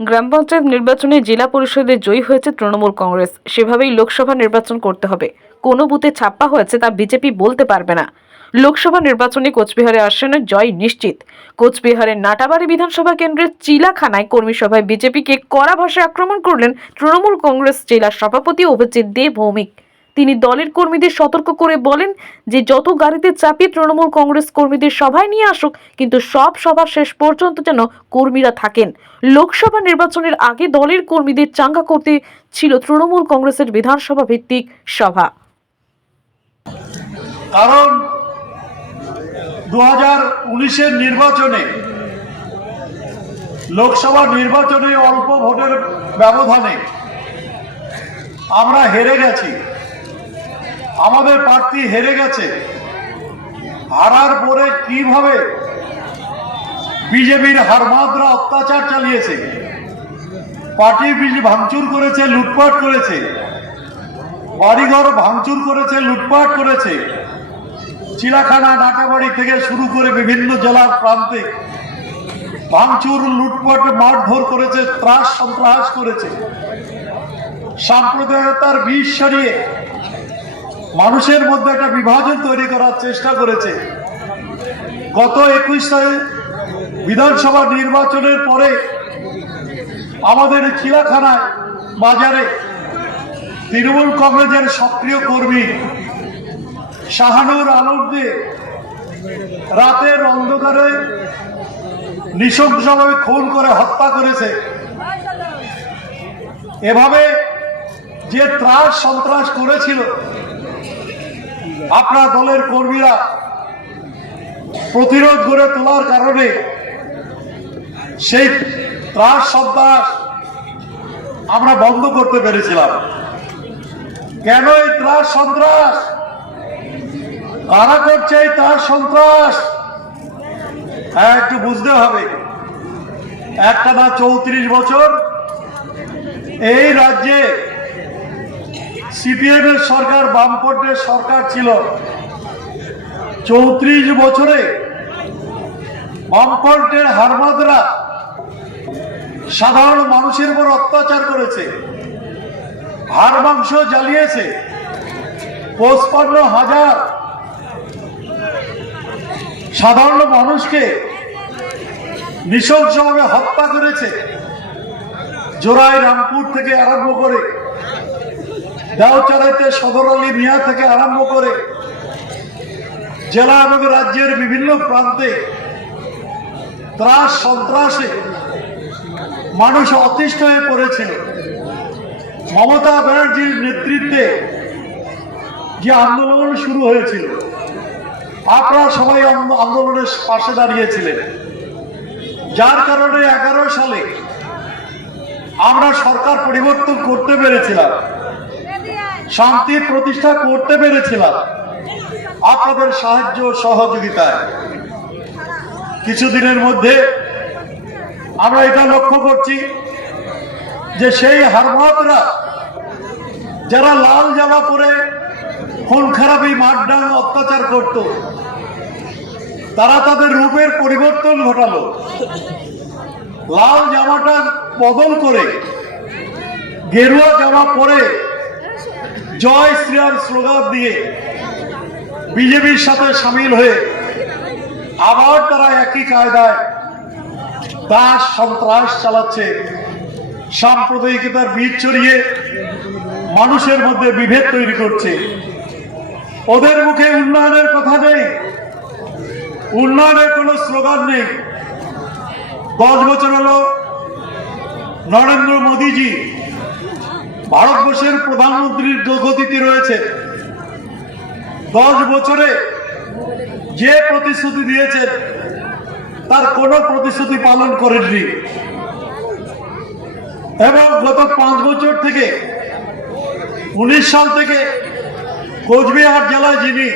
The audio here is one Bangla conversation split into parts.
গ্রাম পঞ্চায়েত নির্বাচনে জেলা পরিষদে জয়ী হয়েছে তৃণমূল কংগ্রেস। সেভাবেই লোকসভা নির্বাচন করতে হবে। কোন বুথে ছাপ্পা হয়েছে তা বিজেপি বলতে পারবে না। লোকসভা নির্বাচনে কোচবিহারে আসনে জয় নিশ্চিত। কোচবিহারের নাটাবাড়ি বিধানসভা কেন্দ্রের চিলাখানায় কর্মী সভায় বিজেপিকে কড়া ভাষায় আক্রমণ করলেন তৃণমূল কংগ্রেস জেলা সভাপতি অভিজিৎ দে ভৌমিক। তিনি দলের কর্মীদের সতর্ক করে বলেন যে যত গাড়িতে চাপিয়ে তৃণমূল কংগ্রেস কর্মীদের সভায় নিয়ে আসুক, কিন্তু সব সভা শেষ পর্যন্ত যেন কর্মীরা থাকেন। লোকসভা নির্বাচনের আগে দলের কর্মীদের চাঙ্গা করতে ছিল তৃণমূল কংগ্রেসের বিধানসভা ভিত্তিক সভা। কারণ 2019-এর নির্বাচনে, লোকসভা নির্বাচনে অল্প ভোটের ব্যবধানে আমরা হেরে গেছি। আমাদের প্রার্থী হেরে গেছে। হারার পরে কিভাবে বিজেপির হারমাদরা অত্যাচার চালিয়েছে, পার্টি ভাঙচুর করেছে, লুটপাট করেছে, বাড়িঘর ভাঙচুর করেছে, লুটপাট করেছে, চিলাখানা নাটাবাড়ি থেকে শুরু করে বিভিন্ন জেলার প্রান্তে ভাঙচুর, লুটপাট, মারধর করেছে, ত্রাস সন্ত্রাস করেছে, সাম্প্রদায়িকতার বিষ ছড়িয়ে মানুষের মধ্যে একটা বিভাজন তৈরি করার চেষ্টা করেছে। গত 21 বিধানসভা নির্বাচনের পরে আমাদের চিলাখানায় বাজারে তৃণমূল কংগ্রেসের সক্রিয় কর্মী শাহানুর আলমকে রাতের অন্ধকারে নৃশংসভাবে খুন করে হত্যা করেছে। এভাবে যে ত্রাস সন্ত্রাস করেছিল, আপনার দলের কর্মীরা প্রতিরোধ গড়ে তোলার কারণে সেই ত্রাস সন্ত্রাস আমরা বন্ধ করতে পেরেছিলাম। কেন এই ত্রাস সন্ত্রাস, কারা করছে এই ত্রাস সন্ত্রাস, একটু বুঝতে হবে। একটা না 34 বছর এই রাজ্যে সিপিএম এর সরকার, বামপন্থের সরকার ছিল। 34 বছরে বামপন্থের হারমাদরা সাধারণ মানুষের উপর অত্যাচার করেছে, হাড় মাংস জ্বালিয়েছে, 55,000 সাধারণ মানুষকে নৃশংসভাবে হত্যা করেছে। জোড়াই রামপুর থেকে আরম্ভ করে দেওচালাইতে সদর আলী মিয়া থেকে আরম্ভ করে জেলা এবং রাজ্যের বিভিন্ন প্রান্তে ত্রাস সন্ত্রাসে মানুষ অতিষ্ঠ হয়ে পড়েছিল। মমতা ব্যানার্জির নেতৃত্বে যে আন্দোলন শুরু হয়েছিল, আপনারা সবাই আন্দোলনের পাশে দাঁড়িয়েছিলেন, যার কারণে 11 সালে আমরা সরকার পরিবর্তন করতে পেরেছিলাম, শান্তি প্রতিষ্ঠা করতে পেরেছিলাম আপনাদের সাহায্য সহযোগিতায়। কিছুদিনের মধ্যে আমরা এটা লক্ষ্য করছি যে সেই হারমাদরা যারা লাল জামা পরে খুন খারাপি, মারডাং, অত্যাচার করত, তারা তাদের রূপের পরিবর্তন ঘটালো। লাল জামাটা বদল করে গেরুয়া জামা পরে জয় শ্রীরাম স্লোগান দিয়ে বিজেপির সাথে সামিল হয়ে আবার তারা একই কায়দায় দাস সন্ত্রাস চালাচ্ছে, সাম্প্রদায়িকতার বীজ ছড়িয়ে মানুষের মধ্যে বিভেদ তৈরি করছে। ওদের মুখে উন্নয়নের কথা নেই, উন্নয়নের কোনো স্লোগান নেই। 10 বছর হলো নরেন্দ্র মোদীজি ভারতবর্ষের প্রধানমন্ত্রীর গতিতে রয়েছে। 10 বছরে যে প্রতিশ্রুতি দিয়েছেন তার কোনো প্রতিশ্রুতি পালন করেননি, এবং গত 5 বছর থেকে 19 সাল থেকে কোচবিহার জেলায় যিনি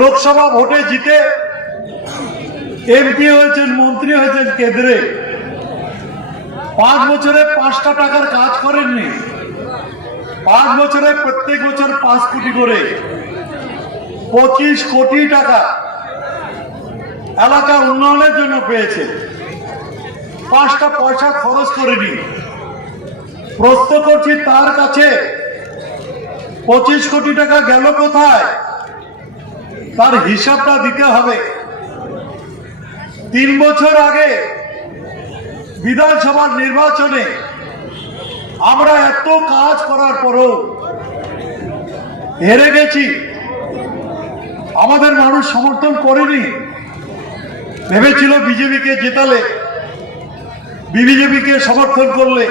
লোকসভা ভোটে জিতে এমপি হয়েছেন, মন্ত্রী হয়েছেন কেন্দ্রে, 5 বছরে 5টা টাকার কাজ করেননি। 5 বছরে প্রত্যেক বছর 5 কোটি করে 25 কোটি টাকা এলাকা উন্নয়নের জন্য পেয়েছে। 5টা পয়সা খরচ করেনি। প্রশ্ন করছি তার কাছে 25 কোটি টাকা গেল কোথায়, তার হিসাবটা দিতে হবে। 3 বছর আগে বিধানসভার নির্বাচনে আমরা এত কাজ করার পরেও হেরে গেছি। আমাদের মানুষ সমর্থন করেনি, ভেবেছিল বিজেপিকে জেতালে, বিজেপিকে সমর্থন করলে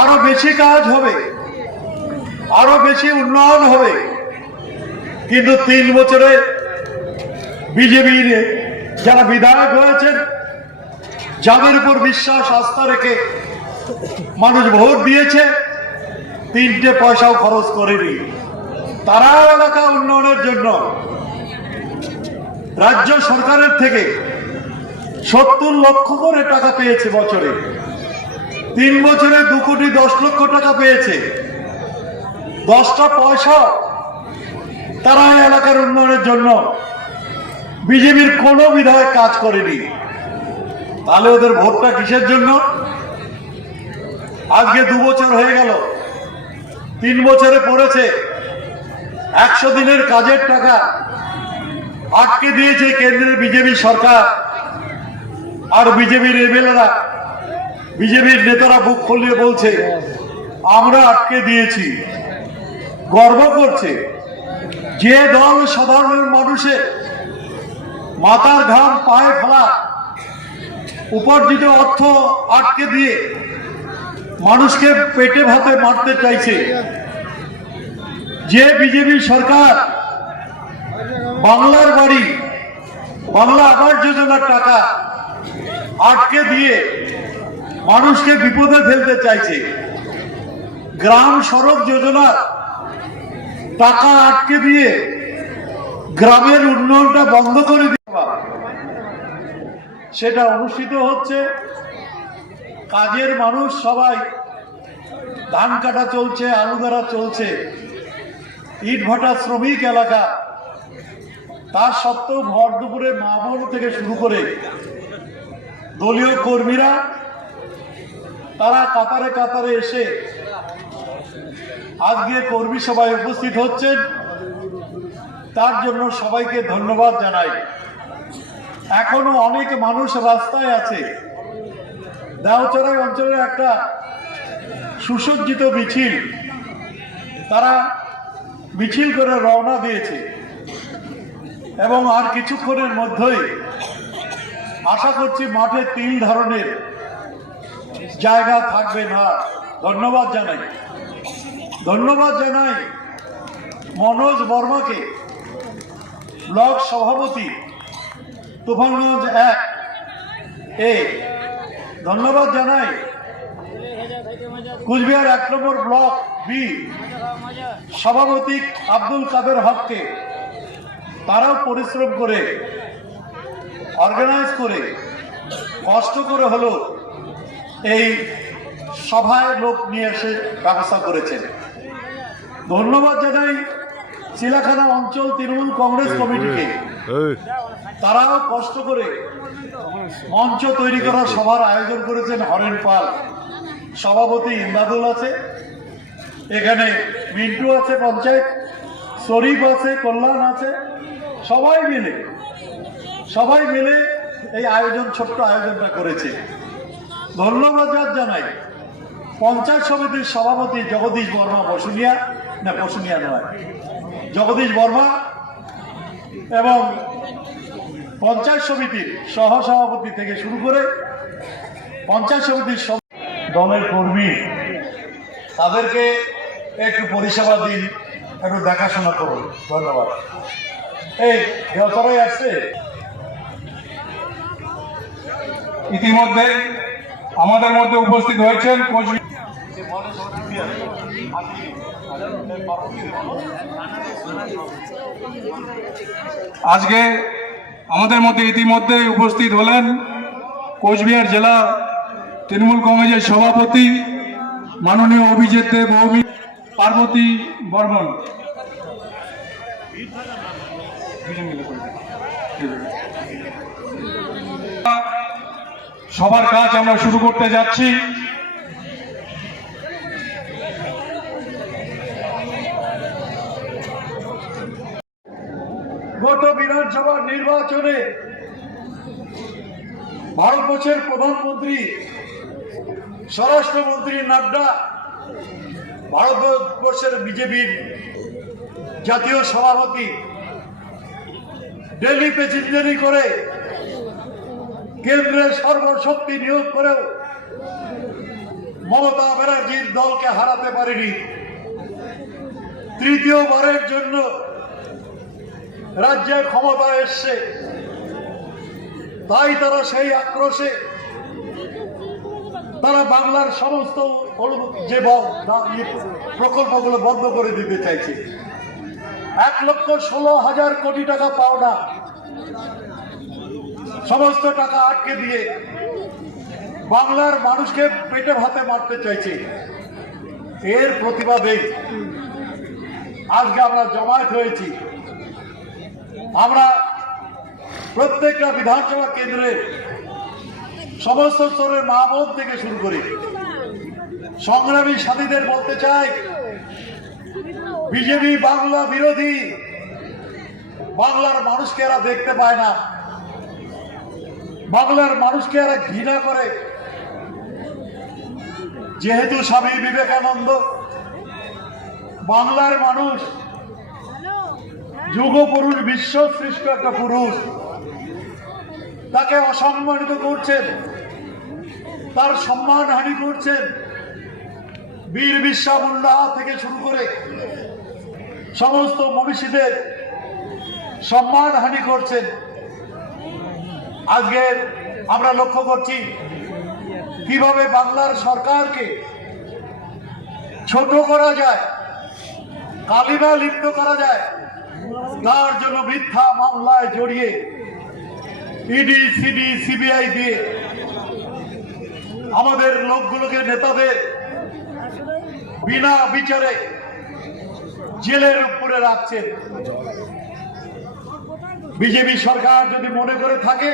আরো বেশি কাজ হবে, আরো বেশি উন্নয়ন হবে। কিন্তু 3 বছরে বিজেপির যারা বিধায়ক হয়েছেন, যাদের উপর বিশ্বাস আস্থা রেখে মানুষ ভোট দিয়েছে, 3টে পয়সাও খরচ করেনি। তারা এলাকা উন্নয়নের জন্য রাজ্য সরকারের থেকে 70 লক্ষ করে টাকা পেয়েছে বছরে। 3 বছরে 2 কোটি 10 লক্ষ টাকা পেয়েছে। 10টা পয়সা তারা এলাকার উন্নয়নের জন্য বিজেপির কোনো বিধায়ক কাজ করেনি। তাহলে ওদের ভোটটা কিসের জন্য? আজকে 2 বছর হয়ে গেল, 3 বছরে পড়েছে 100 দিনের কাজের টাকা আটকে দিয়েছে কেন্দ্রের বিজেপি সরকার। আর বিজেপির এমএলএরা, বিজেপির নেতারা বুক খুলিয়ে বলছে আমরা আটকে দিয়েছি, গর্ব করছে। যে দল সাধারণ মানুষের মাথার ঘাম পায়ে ফেলা উপার্জিত অর্থ আটকে দিয়ে মানুষকে পেটে ভাতে মারতে চাইছে, যে বিজেপি সরকার বাংলার বাড়ি, বাংলা আবাস যোজনার টাকা আটকে দিয়ে মানুষকে বিপদে ফেলতে চাইছে, গ্রাম সড়ক যোজনার টাকা আটকে দিয়ে গ্রামের উন্নয়নটা বন্ধ করে দেওয়া, সেটা অনুষ্ঠিত হচ্ছে। কাজের মানুষ সবাই, ধান কাটা চলছে, আলু ধরা চলছে, ইট ভাটা শ্রমিক এলাকা। তার সত্ত্বেও ভর দুপুরে মা বোন থেকে শুরু করে দলীয় কর্মীরা তারা কাতারে কাতারে এসে আজকে কর্মী সভায় উপস্থিত হচ্ছেন। তার জন্য সবাইকে ধন্যবাদ জানাই। এখনো অনেক মানুষ রাস্তায় আছে। দেওচড়াই অঞ্চলের একটা সুসজ্জিত মিছিল, তারা মিছিল করে রওনা দিয়েছে এবং আর কিছুক্ষণের মধ্যেই আশা করছি মাঠে 3 ধরনের জায়গা থাকবে না। ধন্যবাদ জানাই, ধন্যবাদ জানাই মনোজ বর্মাকে, ব্লক সভাপতি তুফানগঞ্জ 1 এ। ধন্যবাদ জানাই কুচবিহার 1 নম্বর ব্লক বি সভাপতি আব্দুল কাদের হককে। তারাও পরিশ্রম করে, অর্গানাইজ করে, কষ্ট করে হলো এই সভায় লোক নিয়ে এসে ব্যবস্থা করেছেন। ধন্যবাদ জানাই চিলাখানা অঞ্চল তৃণমূল কংগ্রেস কমিটিকে। তারাও কষ্ট করে মঞ্চ তৈরি করার সভার আয়োজন করেছেন। হরেন পাল সভাপতি, ইমদাদুল আছে, এখানে মিন্টু আছে, পঞ্চায়েত শরীফ আছে, কল্যাণ আছে, সবাই মিলে এই আয়োজন, ছোট্ট আয়োজনটা করেছে। ধন্যবাদ জানাই পঞ্চায়েত সমিতির সভাপতি জগদীশ বর্মা, বসুনিয়া নয়, জগদীশ বর্মা, এবং পঞ্চায়েত সমিতির সহসভাপতি থেকে শুরু করে পঞ্চায়েত সমিতির দলের কর্মী, তাদেরকে একটু পরিষেবা দিন, একটু দেখাশোনা করুন। ধন্যবাদ। এই দেওচড়াই আসছে। ইতিমধ্যে আমাদের মধ্যে উপস্থিত হয়েছেন আজকে আমাদের মধ্যে ইতিমধ্যে উপস্থিত হলেন কোচবিহার জেলা তৃণমূল কংগ্রেসের সভাপতি মাননীয় অভিজিৎ দেব, পার্বতী বর্মন। সবার কাজ আমরা শুরু করতে যাচ্ছি। গত বিধানসভা নির্বাচনে ভারতবর্ষের প্রধানমন্ত্রী স্বরাষ্ট্রমন্ত্রী নাড্ডা ভারতবর্ষের বিজেপির জাতীয় সভাপতি দিল্লি প্যাসেঞ্জারি করে কেন্দ্রে সর্বশক্তি নিয়োগ করেও মমতা ব্যানার্জির দলকে হারাতে পারেনি। তৃতীয়বারের জন্য রাজ্যে ক্ষমতা এসছে, তাই তারা সেই আক্রোশে তারা বাংলার সমস্ত যে প্রকল্পগুলো বন্ধ করে দিতে চাইছে। 1,16,000 কোটি টাকা পাওনা সমস্ত টাকা আটকে দিয়ে বাংলার মানুষকে পেটে ভাতে মারতে চাইছে। এর প্রতিবাদে আজকে আমরা জমায়েত হয়েছি। আমরা প্রত্যেকটা বিধানসভা কেন্দ্রে সমস্ত স্তরের মা বোন থেকে শুরু করে সংগ্রামী সাথীদের বলতে চাই, বিজেপি বাংলা বিরোধী, বাংলার মানুষকে এরা দেখতে পায় না, বাংলার মানুষকে এরা ঘৃণা করে। যেহেতু স্বামী বিবেকানন্দ বাংলার মানুষ, যুগ পুরুষ, বিশ্ব সৃষ্ট একটা পুরুষ, তাকে অসম্মানিত করছেন, তার সম্মানহানি করছেন। বীর বিরসা মুন্ডা থেকে শুরু করে সমস্ত মনীষীদের সম্মানহানি করছেন। আজকে আমরা লক্ষ্য করছি কিভাবে বাংলার সরকারকে ছোট করা যায়, কালিমা লিপ্ত করা যায়, তার জন্য মিথ্যা মামলায় জড়িয়ে ইডি, সিডি, সিবিআই দিয়ে আমাদের লোকগুলোকে, নেতাদের বিনা বিচারে জেলের উপরে রাখছেন। বিজেপি সরকার যদি মনে করে থাকে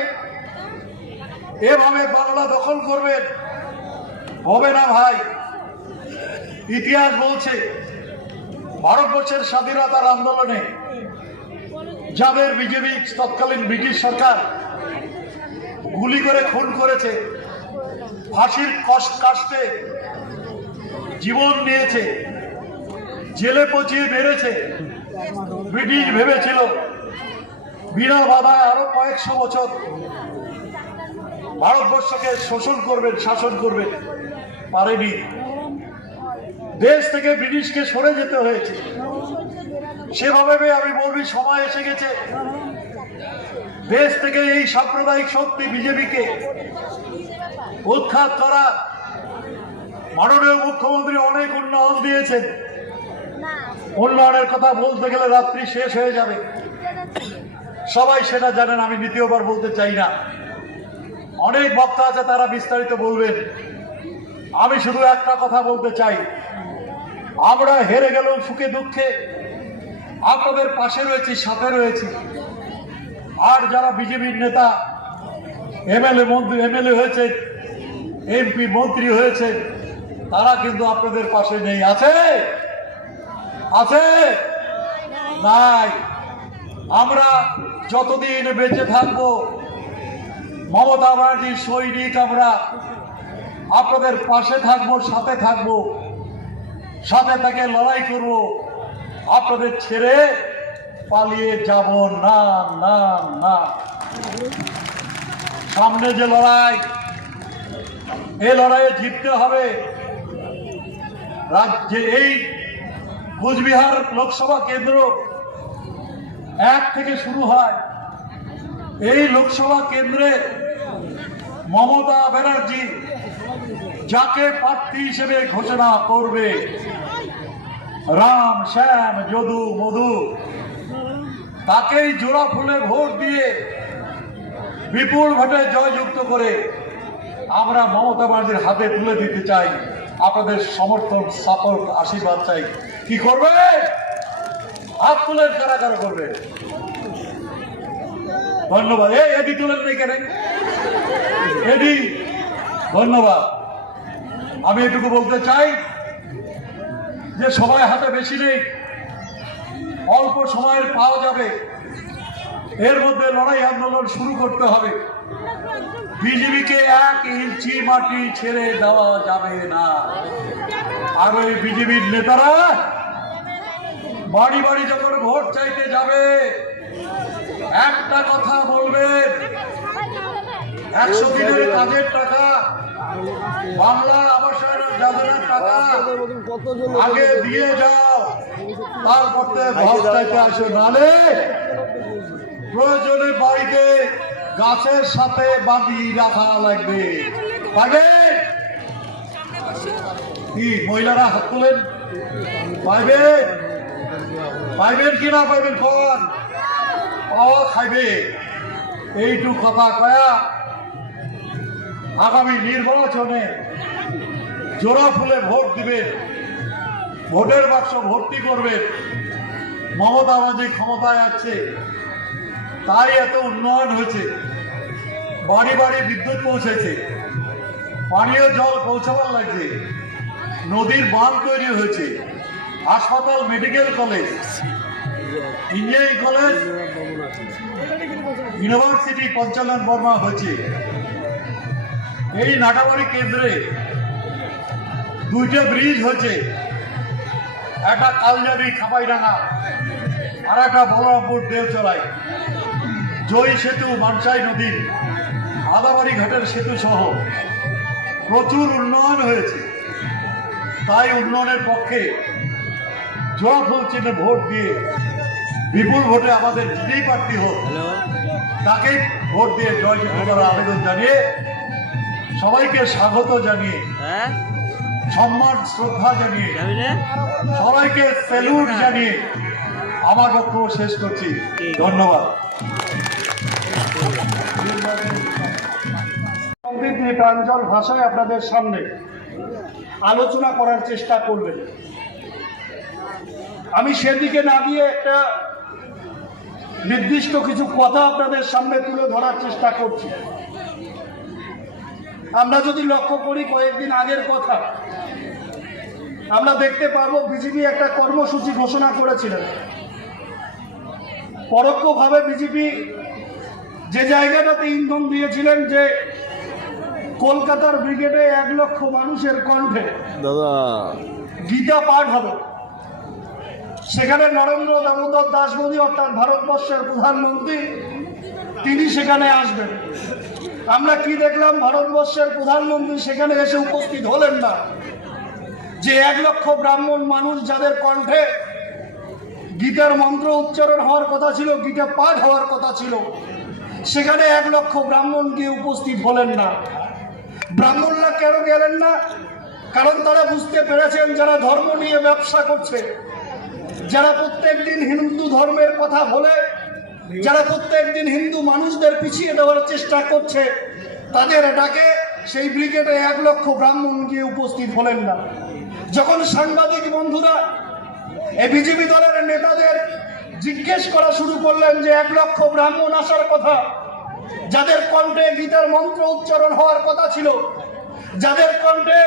এভাবে বাংলা দখল করবেন, হবে না ভাই। ইতিহাস বলছে ভারতবর্ষের স্বাধীনতার আন্দোলনে যাদের বিজেপি তৎকালীন ব্রিটিশ সরকার গুলি করে খুন করেছে, ফাঁসির কাস্টে জীবন নিয়েছে, জেলে পচিয়ে মেরেছে, ব্রিটিশ ভেবেছিল বিনা বাধায় আরো কয়েকশো বছর ভারতবর্ষকে শোষণ করবেন, শাসন করবেন, পারেনি। দেশ থেকে ব্রিটিশকে সরে যেতে হয়েছে। সেভাবে আমি বলবি সময় এসে গেছে দেশ থেকে এই সাম্প্রদায়িক শক্তি বিজেপিকে উৎখাত করা। মাননীয় মুখ্যমন্ত্রী অনেক উন্নয়ন দিয়েছেন, উন্নয়নের কথা বলতে গেলে রাত্রি শেষ হয়ে যাবে, সবাই সেটা জানেন, আমি দ্বিতীয়বার বলতে চাই না। অনেক বক্তা আছে, তারা বিস্তারিত বলবেন। আমি শুধু একটা কথা বলতে চাই, আমরা হেরে গেলেও সুখে দুঃখে আপনাদের পাশে রয়েছি, সাথে রয়েছি। আর যারা বিজেপির নেতা, এমএলএ হয়েছে, এমপি, মন্ত্রী হয়েছে, তারা কিন্তু আপনাদের পাশে নেই। আছে? আছে? নাই। আমরা যতদিন বেঁচে থাকবো মমতা ব্যানার্জির সৈনিক, আমরা আপনাদের পাশে থাকবো, সাথে থাকবো, সাথে থেকে লড়াই করব। আপনাদের ছেড়ে পালিয়ে যাব না, না, না। সামনে যে লড়াই, এই লড়াইয়ে জিততে হবে। রাজ্যে এই কোচবিহার লোকসভা কেন্দ্র 1 থেকে শুরু হয়। এই লোকসভা কেন্দ্রে মমতা ব্যানার্জি যাকে প্রার্থী হিসেবে ঘোষণা করবে, রাম, শ্যাম, যদু, মধু, তাকেই জোড়া ফুলে ভোট দিয়ে বিপুল ভোটে জয়যুক্ত করে আমরা মমতা ব্যানার্জির হাতে তুলে দিতে চাই। আপনাদের সমর্থন, সাপোর্ট, আশীর্বাদ চাই। কি করবে? হাত তুলেন, কারা কারা করবে? ধন্যবাদ। এডি তুলেন নেই কেন? এডি ধন্যবাদ। আমি এটুকু বলতে চাই যে সবাই হাতে বেশি নেই, অল্প সময়ের পাওয়া যাবে, এর মধ্যে লড়াই আন্দোলন শুরু করতে হবে। বিজেপিকে 1 ইঞ্চি মাটি ছেড়ে দেওয়া যাবে না। আর ওই বিজেপির নেতারা বাড়ি বাড়ি যখন ভোট চাইতে যাবে একটা কথা বলবেন, 100 দিনের কাজের টাকা, বাংলা আবাসের যোজনার টাকা আগে দিয়ে যাও, তারপরে ভোট চাইতে আসো। নালে প্রয়োজনে বাড়িতে গাছের সাথে বাঁধি রাখা লাগবে। পাইবেন কি? মহিলারা হাত তোলেন। পাইবেন? পাইবেন কি না পাইবেন? কোন পাওয়া খাইবে। এইটুক কথা কয়া আগামী নির্বাচনে জোড়া ফুলে ভোট দিবেন, ভোটের বাক্স ভর্তি করবেন। মমতা ব্যানার্জি ক্ষমতায় আছে তাই এত উন্নয়ন হয়েছে, বাড়ি বাড়ি বিদ্যুৎ পৌঁছেছে, পানীয় জল পৌঁছাবার লাগছে, নদীর বাঁধ তৈরি হয়েছে, হাসপাতাল, medical college, engineering college, university Panchanan Barma হয়েছে। এই নাটাবাড়ি কেন্দ্রে 2টে ব্রিজ হয়েছে, একটা কালজারি খাপাইডাঙ্গা আর একটা বলরামপুর দেওচড়াই, জয় সেতু, মানসাই নদীর আদাবাড়ি ঘাটের সেতু সহ প্রচুর উন্নয়ন হয়েছে। তাই উন্নয়নের পক্ষে জোড়া ফুল চিহ্নে ভোট দিয়ে বিপুল ভোটে আমাদের যিনি প্রার্থী হোক তাকে ভোট দিয়ে জয়যুক্ত করার আবেদন জানিয়ে সবাইকে স্বাগত জানিয়ে, সম্মান শ্রদ্ধা জানিয়ে, সবাইকে স্যালুট জানিয়ে আমার বক্তব্য শেষ করছি। ধন্যবাদ। প্রাঞ্জল ভাষায় আপনাদের সামনে আলোচনা করার চেষ্টা করবেন। আমি সেদিকে না গিয়ে একটা নির্দিষ্ট কিছু কথা আপনাদের সামনে তুলে ধরার চেষ্টা করছি। আমরা যদি লক্ষ্য করি কয়েকদিন আগের কথা, আমরা দেখতে পারবো বিজেপি একটা কর্মসূচি ঘোষণা করেছিলেন। পরোক্ষভাবে বিজেপি যে জায়গাটাতে ইন্ধন দিয়েছিলেন যে কলকাতার ব্রিগেডে 1 লক্ষ মানুষের কণ্ঠে গীতা পাঠ হবে, সেখানে নরেন্দ্র দামোদর দাস মোদী অর্থাৎ ভারতবর্ষের প্রধানমন্ত্রী তিনি সেখানে আসবেন। আমরা কি দেখলাম? ভারতবর্ষের প্রধানমন্ত্রী সেখানে এসে উপস্থিত হলেন না। যে 1 লক্ষ ব্রাহ্মণ মানুষ যাদের কণ্ঠে গীতার মন্ত্র উচ্চারণ হওয়ার কথা ছিল, গীতা পাঠ হওয়ার কথা ছিল, সেখানে 1 লক্ষ ব্রাহ্মণ গিয়ে উপস্থিত হলেন না। ব্রাহ্মণরা কেন গেলেন না? কারণ তারা বুঝতে পেরেছেন যারা ধর্ম নিয়ে ব্যবসা করছে, যারা প্রত্যেকদিন হিন্দু ধর্মের কথা বলে, যারা প্রত্যেকদিন হিন্দু মানুষদের পিছিয়ে দেওয়ার চেষ্টা করছে, তাদের ডাকে সেই ব্রিগেডে 1 লক্ষ ব্রাহ্মণ গিয়ে উপস্থিত হলেন না। যখন সাংবাদিক বন্ধুরা এই বিজেপি দলের নেতাদের জিজ্ঞেস করা শুরু করলেন যে 1 লক্ষ ব্রাহ্মণ আসার কথা, যাদের কণ্ঠে গীতার মন্ত্র উচ্চারণ হওয়ার কথা ছিল, যাদের কণ্ঠে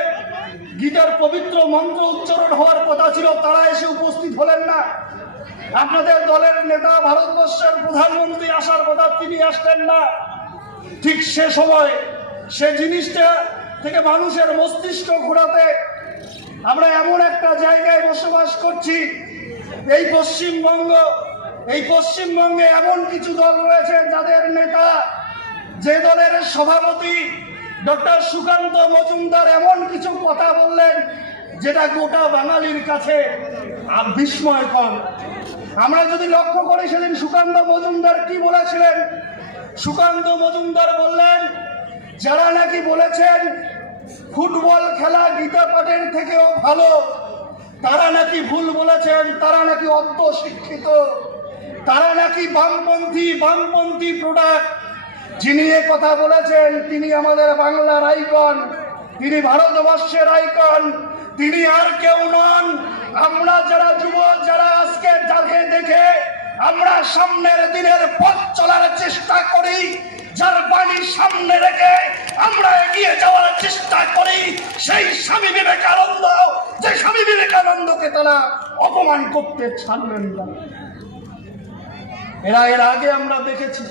গীতার পবিত্র মন্ত্র উচ্চারণ হওয়ার কথা ছিল, তারা এসে উপস্থিত হলেন না। আপনাদের দলের নেতা ভারতবর্ষের প্রধানমন্ত্রী আসার কথা, তিনি আসলেন না। ঠিক সে সময় সে জিনিসটা থেকে মানুষের মস্তিষ্ক ঘোরাতে আমরা এমন একটা জায়গায় বসবাস করছি, এই পশ্চিমবঙ্গে এমন কিছু দল রয়েছে যাদের নেতা, যে দলের সভাপতি ডক্টর সুকান্ত মজুমদার এমন কিছু কথা বললেন যেটা গোটা বাঙালির কাছে বিস্ময়কর। আমরা যদি লক্ষ্য করি সেদিন সুকান্ত মজুমদার কি বলেছিলেন? সুকান্ত মজুমদার বললেন যারা নাকি বলেছেন ফুটবল খেলা গীতা পাঠের থেকেও ভালো, তারা নাকি ভুল বলেছেন, তারা নাকি অর্ধ শিক্ষিত, তারা নাকি বামপন্থী প্রোডাক্ট। যিনি এ কথা বলেছেন তিনি আমাদের বাংলার আইকন, তিনি ভারতবর্ষের আইকন, তিনি আর কেউ নন। আমরা যারা যুব, যারা আজকে যাকে দেখে আমরা সামনের দিনের পথ চলার চেষ্টা করি, যার বাণী সামনে রেখে আমরা এগিয়ে যাওয়ার চেষ্টা স্বামী বিবেকানন্দ, যে স্বামী বিবেকানন্দকে তারা অপমান করতে ছাড়লেন না। এর আগে আমরা দেখেছি,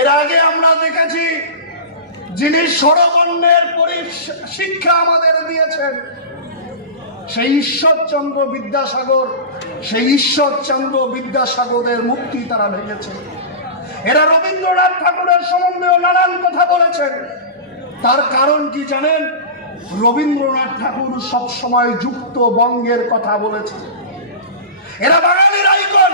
এর আগে আমরা দেখেছি যিনি স্বরবর্ণের শিক্ষা আমাদের দিয়েছেন সেই ঈশ্বরচন্দ্র বিদ্যাসাগরের মুক্তি তারা ভেঙেছে। এরা রবীন্দ্রনাথ ঠাকুরের সম্বন্ধেও নানান কথা বলেছেন। তার কারণ কি জানেন? রবীন্দ্রনাথ ঠাকুর সবসময় যুক্ত বঙ্গের কথা বলেছে। এরা বাঙালির আইকন,